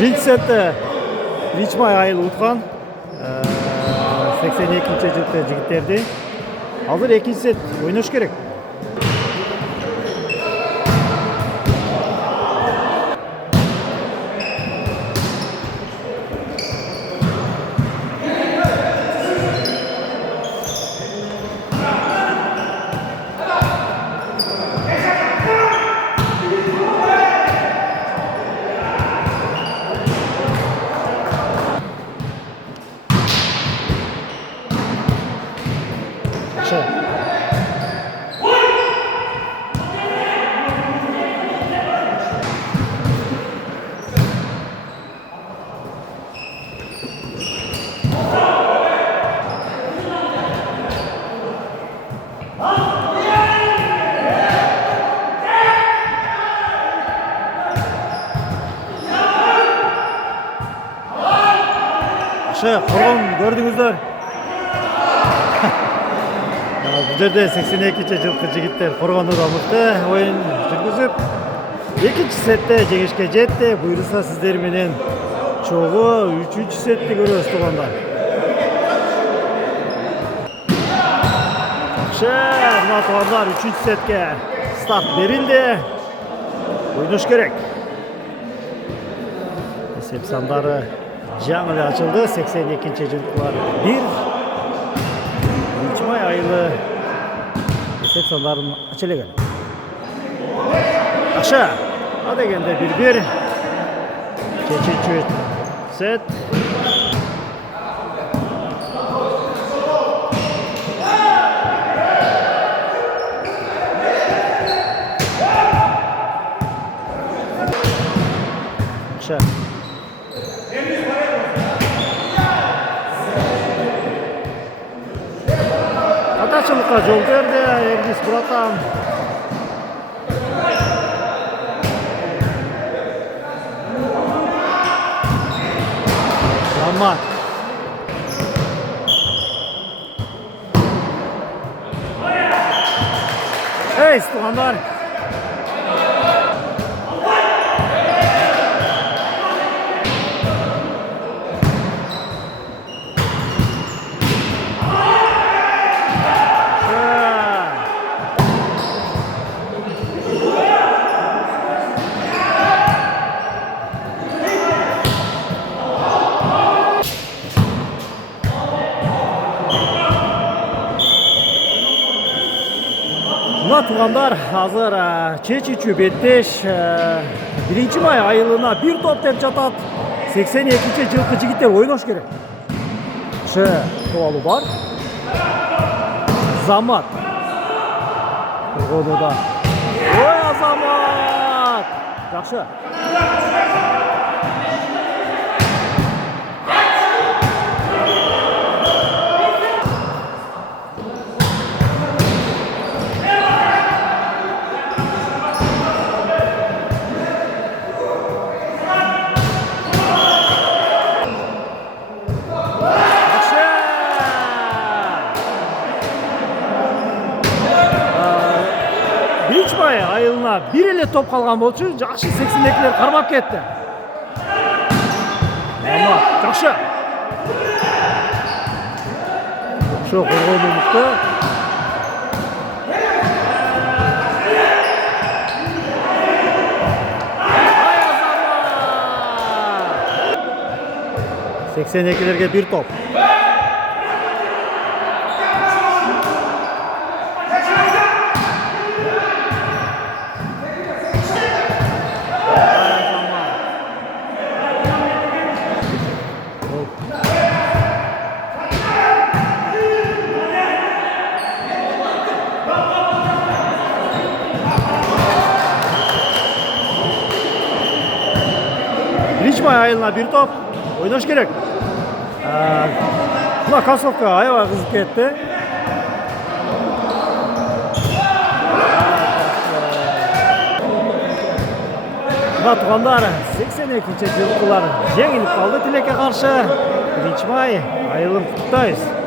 Birinci sette Lichmay Ayıl utkан 82-ci жылкы жигиттерди. Азыр экинчи сет ойнош керек. Korgon gördüңүздөр. Bu жерде 82-ci жылкы жигиттер Коргондо мыкты оюн жүргүзүп, экинчи сетте жеңишке жетти. Буйруса сиздер менен чогуу 3-чү сетти көрөбүз туугандар. Мына туугандар 3-чү сетке старт берилди. Ойнош керек. Эсеп сандары жаңы эле ачылды. 82-ci жылкылар 1. Lichmay Ayılı эсеп сандарын ача элеген. Акша. А дегенде 1-1. Кечинчи сет. Акша. Атачылыкка жол берди Эргиз Буратан. Замат. Эй, туугандар. Туугандар, азыр чечүүчү беттеш 1-май айылына 1 топ деп жатат. 82-ci жылкы жигиттер ойнош керек. Туалу бар. Замат. Коргонуда. Ой, Замат. Жакшы. Lichmay Ayılına bir ele top kalgan bolчу, жакшы 82'ler кармап кетти. Ama жакшы. Şu Коргондо. Ay 82'lerge bir top. Lichmay Ayılına bir top oynaş gerek. Buna Kasovka ayağa kızıp gitti. Buna tugandar 82-ci жылкылар жеңилип калды Тилекке каршы. Lichmay Ayılын куттайбыз.